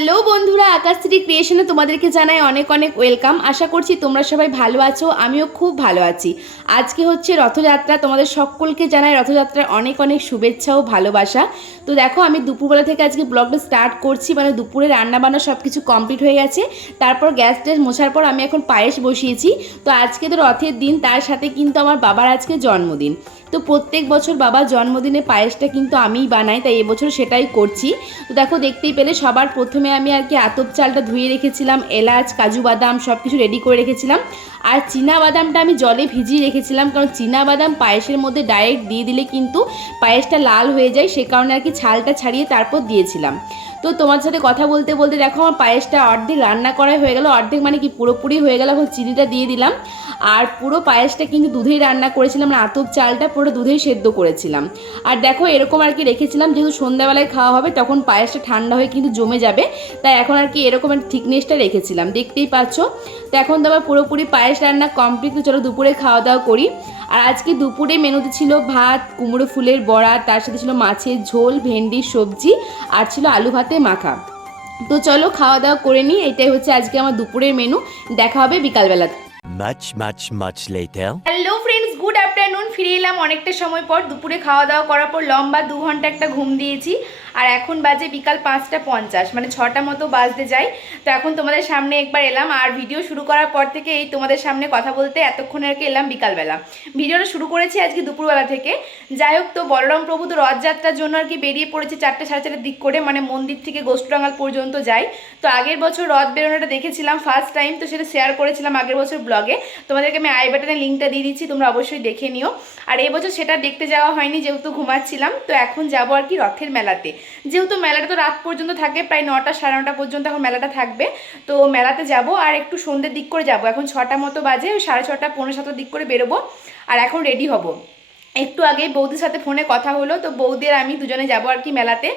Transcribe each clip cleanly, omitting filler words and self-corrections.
Hello বন্ধুরা, আকাশশ্রী ক্রিয়েশনে তোমাদেরকে জানাই অনেক অনেক ওয়েলকাম। আশা করছি তোমরা সবাই ভালো আছো, আমিও খুব ভালো আছি। আজকে হচ্ছে রথযাত্রা, তোমাদের সকলকে জানাই রথযাত্রার অনেক অনেক শুভেচ্ছা ও ভালোবাসা। তো দেখো, আমি দুপুরবেলা থেকে আজকে ব্লগটা স্টার্ট করছি, মানে দুপুরে রান্নাবান্না সব কিছু কমপ্লিট হয়ে গেছে। তারপর গ্যাস ট্যাস মোছার পর আমি এখন পায়েস বসিয়েছি। তো আজকে তো রথের দিন, তার সাথে কিন্তু আমার বাবার আজকে জন্মদিন। তো প্রত্যেক বছর বাবার জন্মদিনে পায়েসটা কিন্তু আমিই বানাই, তাই এবছর সেটাই করছি। তো দেখো, দেখতেই পেলে সবার প্রথমে আমি আর কি আতপ চালটা ধুয়ে রেখেছিলাম, এলাচ কাজু বাদাম সব কিছু রেডি করে রেখেছিলাম। আর চীনা বাদামটা আমি জলে ভিজিয়ে রেখেছিলাম, কারণ চীনা বাদাম পায়েসের মধ্যে ডাইরেক্ট দিয়ে দিলে কিন্তু পায়েসটা লাল হয়ে যায়, সে কারণে আর কি ছালটা ছাড়িয়ে তারপর দিয়েছিলাম। তো তোমার সাথে কথা বলতে বলতে দেখো আমার পায়েসটা অর্ধেক রান্না করাই হয়ে গেল, অর্ধেক মানে কি পুরোপুরি হয়ে গেল। এখন চিনিটা দিয়ে দিলাম। আর পুরো পায়েসটা কিন্তু দুধেই রান্না করেছিলাম, মানে আতপ চালটা পুরো দুধেই সেদ্ধ করেছিলাম। আর দেখো এরকম আর কি রেখেছিলাম, যেহেতু সন্ধ্যাবেলায় খাওয়া হবে তখন পায়েসটা ঠান্ডা হয়ে কিন্তু জমে যাবে, তাই এখন আর কি এরকম থিকনেসটা রেখেছিলাম, দেখতেই পাচ্ছ। তো এখন তো আবার পুরোপুরি পায়েস রান্না কমপ্লিট। তো চলো দুপুরে খাওয়া দাওয়া করি। আর আজকে দুপুরে মেনুতে ছিল ভাত, কুমড়ো ফুলের বড়া, তার সাথে ছিল মাছের ঝোল, ভেন্ডির সবজি, আর ছিল আলু ভাতে মাখা। তো চলো খাওয়া দাওয়া করে নিই। এটাই হচ্ছে আজকে আমার দুপুরের মেনু। দেখা হবে বিকালবেলা। much later. Hello friends, good afternoon. ফিরে এলাম অনেকটা সময় পর। দুপুরে খাওয়া দাওয়া করার পর লম্বা 2 ঘন্টা একটা ঘুম দিয়েছি। আর এখন বাজে বিকাল 5:50, মানে 6টা মতো বাজতে যায়। তো এখন তোমাদের সামনে একবার এলাম, আর ভিডিও শুরু করার পর থেকে এই তোমাদের সামনে কথা বলতে এতক্ষণ আর কি এলাম বিকালবেলা। ভিডিওটা শুরু করেছি আজকে দুপুরবেলা থেকে। যাই হোক, তো বলরাম প্রভু তো রথযাত্রার জন্য আর কি বেরিয়ে পড়েছে 4টে সাড়ে 4টার দিক করে, মানে মন্দির থেকে গোষ্ঠরাঙ্গাল পর্যন্ত যায়। তো আগের বছর রথ বেরোনোটা দেখেছিলাম ফার্স্ট টাইম, তো সেটা শেয়ার করেছিলাম আগের বছর ব্লগে। তোমাদেরকে আমি আই বাটনে লিঙ্কটা দিয়ে দিচ্ছি, তোমরা অবশ্যই দেখে নিও। আর এই বছর সেটা দেখতে যাওয়া হয়নি, যেহেতু ঘুমাচ্ছিলাম। তো এখন যাবো আর কি রথের মেলাতে, যেহেতু মেলাটা তো রাত পর্যন্ত থাকে, প্রায় 9টা সাড়ে 9টা পর্যন্ত এখন মেলাটা থাকবে। তো মেলাতে যাব, আর একটু সন্ধ্যের দিক করে যাব। এখন 6টা মতো বাজে, 6:30 পৌনে 7টার দিক করে বেরোবো। আর এখন রেডি হব। একটু আগে বৌদির সাথে ফোনে কথা হলো, তো বৌদি আর আমি দুজনে যাবো আর কি মেলাতে।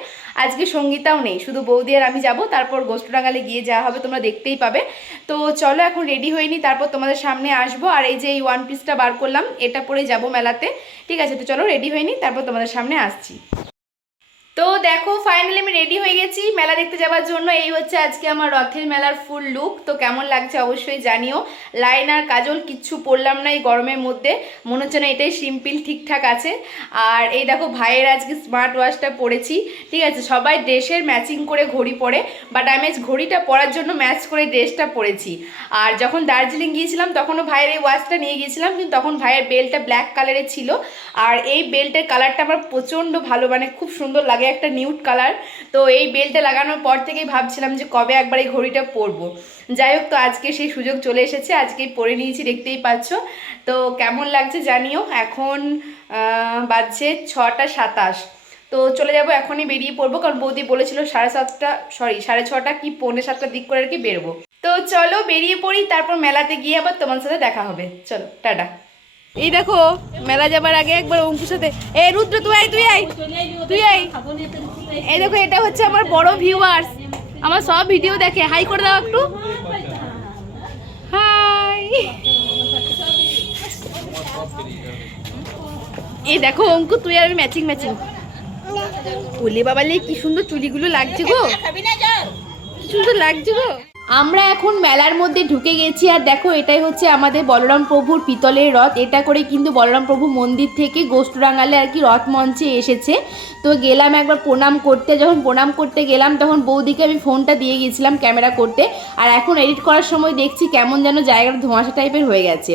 আজকে সঙ্গীতাও নেই, শুধু বৌদি আর আমি যাব। তারপর গোষ্ঠরাঙ্গালে গিয়ে যাওয়া হবে, তোমরা দেখতেই পাবে। তো চলো এখন রেডি হইনি, তারপর তোমাদের সামনে আসবো। আর এই যে এই ওয়ান পিসটা বার করলাম, এটা পরে যাব মেলাতে। ঠিক আছে, তো চলো রেডি হইনি, তারপর তোমাদের সামনে আসছি। তো দেখো ফাইনালি আমি রেডি হয়ে গেছি মেলা দেখতে যাওয়ার জন্য। এই হচ্ছে আজকে আমার রথের মেলার ফুল লুক। তো কেমন লাগছে অবশ্যই জানিও। লাইন আর কাজল কিচ্ছু পরলাম না এই গরমের মধ্যে, মনে হচ্ছে না এটাই সিম্পল ঠিকঠাক আছে। আর এই দেখো ভাইয়ের আজকে স্মার্ট ওয়াচটা পরেছি। ঠিক আছে, সবাই ড্রেসের ম্যাচিং করে ঘড়ি পরে, বাট আমি ঘড়িটা পরার জন্য ম্যাচ করে ড্রেসটা পরেছি। আর যখন দার্জিলিং গিয়েছিলাম তখনও ভাইয়ের এই ওয়াচটা নিয়ে গিয়েছিলাম, কিন্তু তখন ভাইয়ের বেল্টটা ব্ল্যাক কালারের ছিল। আর এই বেল্টের কালারটা আমার প্রচণ্ড ভালো, মানে খুব সুন্দর লাগে, একটা নিউড কালার। তো এই বেল্টটা লাগানোর পর থেকেই ভাবছিলাম যে কবে একবার এই ঘড়িটা পরবো। যাই হোক, তো আজকে সেই সুযোগ চলে এসেছে, আজকেই পরে নিয়েছি, দেখতেই পাচ্ছ। তো কেমন লাগছে জানিও। এখন বাজছে 6:27। তো চলে যাব, এখনই বেরিয়ে পড়বো, কারণ বৌদি বলেছিল 6:30 কি পৌনে 7টার দিক করে আর কি বেরোবো। তো চলো বেরিয়ে পড়ি, তারপর মেলাতে গিয়ে আবার তোমার সাথে দেখা হবে। চলো টাটা। এই দেখো মেলা যাবার আগে একবার অঙ্কুর সাথে, এই রুদ্র তুই আই। এই দেখো, এটা হচ্ছে আমার বড় ভিউয়ার্স, আমার সব ভিডিও দেখে। হাই করে দাও একটু, হাই। এই দেখো অঙ্কুর, তুই আর আমি ম্যাচিং। বলি বাবালে কি সুন্দর চুলিগুলো লাগছে গো, কি সুন্দর লাগছে গো। আমরা এখন মেলার মধ্যে ঢুকে গেছি। আর দেখো এটাই হচ্ছে আমাদের বলরাম প্রভুর পিতলের রথ। এটা করে কিন্তু বলরাম প্রভু মন্দির থেকে গোষ্ঠরাঙ্গালে আর কি রথ মঞ্চে এসেছে। তো গেলাম একবার প্রণাম করতে। যখন প্রণাম করতে গেলাম তখন বৌদিকে আমি ফোনটা দিয়ে গেছিলাম ক্যামেরা করতে। আর এখন এডিট করার সময় দেখছি কেমন যেন জায়গাটা ধোঁয়াশা টাইপের হয়ে গেছে।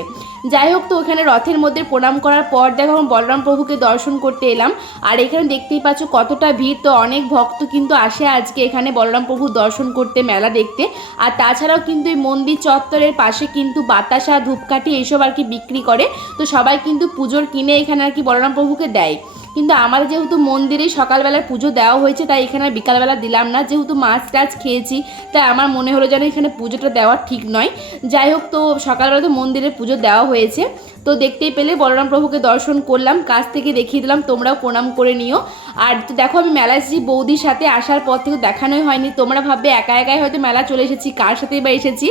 যাই হোক, তো ওখানে রথের মধ্যে প্রণাম করার পর দেখো বলরাম প্রভুকে দর্শন করতে এলাম। আর এখানে দেখতেই পাচ্ছ কতটা ভিড়। তো অনেক ভক্ত কিন্তু আসে আজকে এখানে বলরাম প্রভু দর্শন করতে, মেলা দেখতে। আর তাছাড়াও কিন্তু এই মন্দির চত্বরের পাশে কিন্তু বাতাসা, ধূপকাঠি এইসব আর কি বিক্রি করে। তো সবাই কিন্তু পুজোর কিনে এখানে আর কি বলরাম প্রভুকে দেয়। কিন্তু আমাদের যেহেতু মন্দিরেই সকালবেলার পুজো দেওয়া হয়েছে, তাই এখানে বিকালবেলা দিলাম না। যেহেতু মাছ টাছ খেয়েছি, তাই আমার মনে হলো যেন এখানে পুজোটা দেওয়া ঠিক নয়। যাই হোক, তো সকালবেলা তো মন্দিরে পুজো দেওয়া হয়েছে। তো দেখতেই পেলে বলরাম প্রভুকে দর্শন করলাম, কাছ থেকে দেখিয়ে দিলাম, তোমরাও প্রণাম করে নিও। আর তো দেখো আমি মেলা এসেছি বৌদির সাথে, আসার পর থেকে দেখানোই হয়নি। তোমরা ভাববে একা একাই হয়তো মেলা চলে এসেছি, কার সাথেই বা এসেছি।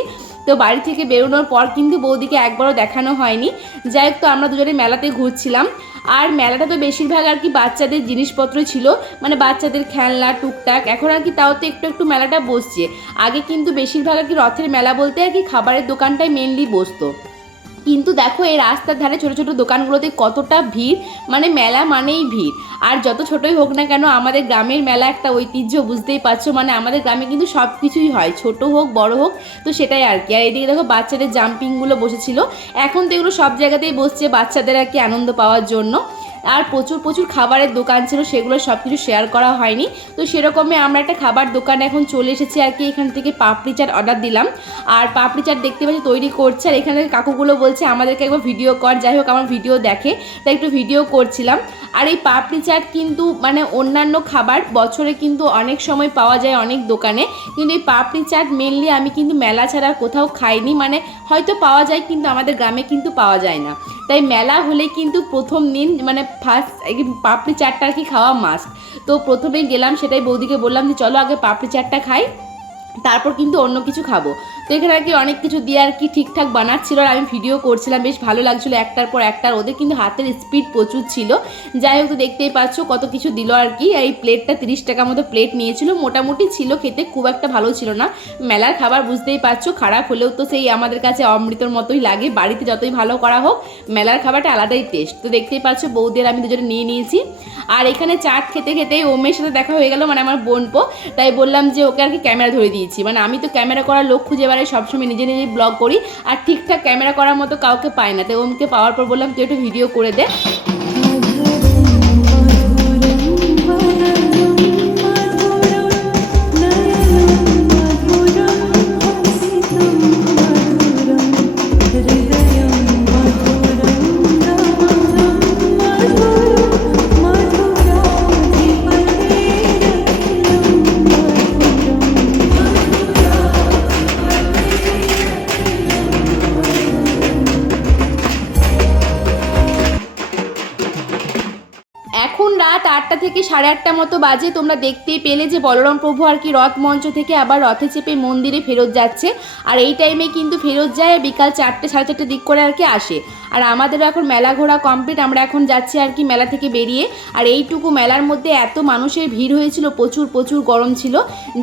তো বাড়ি থেকে বেরোনোর পর কিন্তু বৌদিকে একবারও দেখানো হয়নি। যাই হোক, তো আমরা দুজনে মেলাতে ঘুরছিলাম। আর মেলাটা তো বেশিরভাগ আর কি বাচ্চাদের জিনিসপত্র ছিল, মানে বাচ্চাদের খেলনা টুকটাক। এখন আর কি তাও তো একটু একটু মেলাটা বসছে। আগে কিন্তু বেশিরভাগ আর কি রথের মেলা বলতে আর কি খাবারের দোকানটাই মেনলি বসতো। কিন্তু দেখো এই রাস্তার ধারে ছোটো ছোটো দোকানগুলোতে কতটা ভিড়, মানে মেলা মানেই ভিড়। আর যত ছোটোই হোক না কেন আমাদের গ্রামের মেলা একটা ঐতিহ্য, বুঝতেই পারছো, মানে আমাদের গ্রামে কিন্তু সব কিছুই হয়, ছোট হোক বড় হোক, তো সেটাই আর কি। আর এদিকে দেখো বাচ্চাদের জাম্পিংগুলো বসেছিল, এখন তো এগুলো সব জায়গাতেই বসছে বাচ্চাদের আর কি আনন্দ পাওয়ার জন্য। আর প্রচুর প্রচুর খাবারের দোকান ছিল, সেগুলো সব কিছু শেয়ার করা হয়নি। তো সেরকমই আমরা একটা খাবার দোকানে এখন চলে এসেছি আর কি। এখান থেকে পাপড়ি চাট অর্ডার দিলাম, আর পাপড়ি চাট দেখতে পাচ্ছি তৈরি করছে। আর এখানে কাকুগুলো বলছে আমাদেরকে একবার ভিডিও কর, যাই হোক আমার ভিডিও দেখে তাই একটু ভিডিও করছিলাম। আর এই পাপড়ি চাট কিন্তু মানে অন্যান্য খাবার বছরে কিন্তু অনেক সময় পাওয়া যায় অনেক দোকানে, কিন্তু এই পাপড়ি চাট মেনলি আমি কিন্তু মেলা ছাড়া কোথাও খাইনি, মানে হয়তো পাওয়া যায় কিন্তু আমাদের গ্রামে কিন্তু পাওয়া যায় না। তাই মেলা হলে কিন্তু প্রথম দিন মানে ফার্স্ট পাপড়ি চাটটা আর কি খাওয়া মাস্ট। তো প্রথমেই গেলাম, সেটাই বৌদিকে বললাম যে চলো আগে পাপড়ি চাটটা খাই, তারপর কিন্তু অন্য কিছু খাবো। তো এখানে আর কি অনেক কিছু দিয়ে আর কি ঠিকঠাক বানাচ্ছিল, আর আমি ভিডিও করছিলাম, বেশ ভালো লাগছিলো একটার পর একটা। ওদের কিন্তু হাতের স্পিড প্রচুর ছিল। যাই হোক, তো দেখতেই পাচ্ছ কত কিছু দিল আর কি। এই প্লেটটা 30 টাকা মতো প্লেট নিয়েছিল, মোটামুটি ছিল, খেতে খুব একটা ভালো ছিল না। মেলার খাবার বুঝতেই পারছো, খারাপ হলেও তো সেই আমাদের কাছে অমৃতর মতোই লাগে, বাড়িতে যতই ভালো করা হোক মেলার খাবারটা আলাদাই টেস্ট। তো দেখতেই পাচ্ছ বৌদের আমি দুজনে নিয়ে নিয়েছি। আর এখানে চাট খেতে খেতে ওমের সাথে দেখা হয়ে গেল, মানে আমার বোনপো, তাই বললাম যে ওকে আর কি ক্যামেরা ধরে দিয়েছি। মানে আমি তো ক্যামেরা করার লোক খুঁজে বেড়াই, সবসময় নিজে নিজেই ব্লগ করি, আর ঠিকঠাক ক্যামেরা করার মতো কাউকে পাই না। তাই ওমকে পাওয়ার পর বললাম তুই একটু ভিডিও করে দে। এখন রাত 8টা থেকে 8:30 মতো বাজে। তোমরা দেখতেই পেলে যে বলরাম প্রভু আর কি রথ মঞ্চ থেকে আবার রথে চেপে মন্দিরে ফেরত যাচ্ছে। আর এই টাইমে কিন্তু ফেরত যায় বিকাল 4টে 4:30 দিক করে আর কি আসে। আর আমাদেরও এখন মেলা ঘোরা কমপ্লিট, আমরা এখন যাচ্ছি আর কি মেলা থেকে বেরিয়ে। আর এইটুকু মেলার মধ্যে এত মানুষের ভিড় হয়েছিল, প্রচুর প্রচুর গরম ছিল।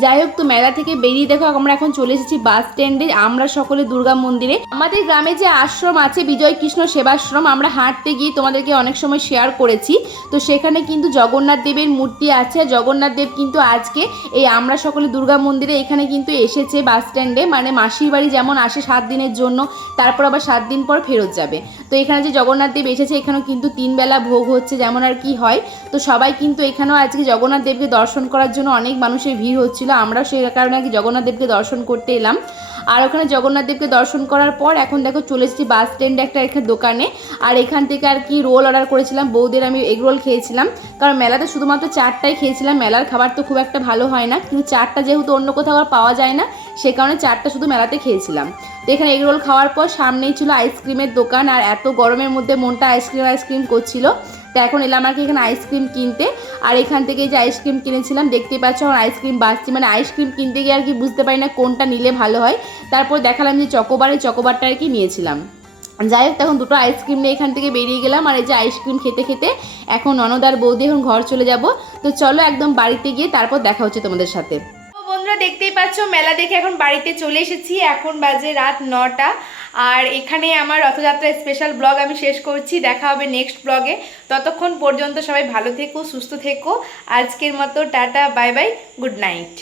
যাই হোক, তো মেলা থেকে বেরিয়ে দেখো আমরা এখন চলে এসেছি বাস স্ট্যান্ডে, আমরা সকলে দুর্গা মন্দিরে। আমাদের গ্রামে যে আশ্রম আছে বিজয় কৃষ্ণ সেবাশ্রম, আমরা হাঁটতে গিয়ে তোমাদেরকে অনেক সময় শেয়ার করেছি। তো সেখানে কিন্তু জগন্নাথ দেবের মূর্তি আছে। জগন্নাথ দেব কিন্তু আজকে এই আমরা সকলে দুর্গা মন্দিরে এখানে কিন্তু এসেছে বাস স্ট্যান্ডে, মানে মাসির বাড়ি যেমন আসে 7 দিনের জন্য, তারপর আবার 7 দিন পর ফেরত যাবে। তো এখানে যে জগন্নাথ দেব এসেছে, এখানেও কিন্তু 3 বেলা ভোগ হচ্ছে যেমন আর কি হয়। তো সবাই কিন্তু এখানেও আজকে জগন্নাথ দেবকে দর্শন করার জন্য অনেক মানুষের ভিড় হচ্ছিল, আমরাও সেই কারণে আর কি জগন্নাথ দেবকে দর্শন করতে এলাম। আর ওখানে জগন্নাথ দেবকে দর্শন করার পর এখন দেখো চলে এসেছি বাস স্ট্যান্ডে একটা এখানে দোকানে। আর এখান থেকে আর কি রোল অর্ডার করেছিলাম, বৌদের আমি এগ রোল খেয়েছিলাম, কারণ মেলাতে শুধুমাত্র চাটটাই খেয়েছিলাম। মেলার খাবার তো খুব একটা ভালো হয় না, কিন্তু চাটটা যেহেতু অন্য কোথাও আর পাওয়া যায় না, সে কারণে চাটটা শুধু মেলাতে খেয়েছিলাম। তো এখানে এগ রোল খাওয়ার পর সামনেই ছিল আইসক্রিমের দোকান, আর এত গরমের মধ্যে মনটা আইসক্রিম করছিল। তো এখন এলাম আর কি এখানে আইসক্রিম কিনতে। আর এখান থেকে যে আইসক্রিম কিনেছিলাম দেখতে পাচ্ছ আমার আইসক্রিম বাসছি, মানে আইসক্রিম কিনতে গিয়ে আর কি বুঝতে পারি না কোনটা নিলে ভালো হয়। তারপর দেখালাম যে চকোবার, এই চকোবারটা আর কি নিয়েছিলাম। যাই হোক, তখন দুটো আইসক্রিম নিয়ে এখান থেকে বেরিয়ে গেলাম। আর এই যে আইসক্রিম খেতে খেতে এখন ননদার বৌদি এখন ঘর চলে যাব। তো চলো একদম বাড়িতে গিয়ে তারপর দেখা হচ্ছে তোমাদের সাথে। বন্ধুরা দেখতেই পাচ্ছ মেলা দেখে এখন বাড়িতে চলে এসেছি, এখন বাজে রাত 9টা। আর এখানে আমার রথযাত্রার স্পেশাল ব্লগ আমি শেষ করছি, দেখা হবে নেক্সট ব্লগে। ততক্ষণ পর্যন্ত সবাই ভালো থেকো, সুস্থ থেকো। আজকের মতো tata, bye bye, good night.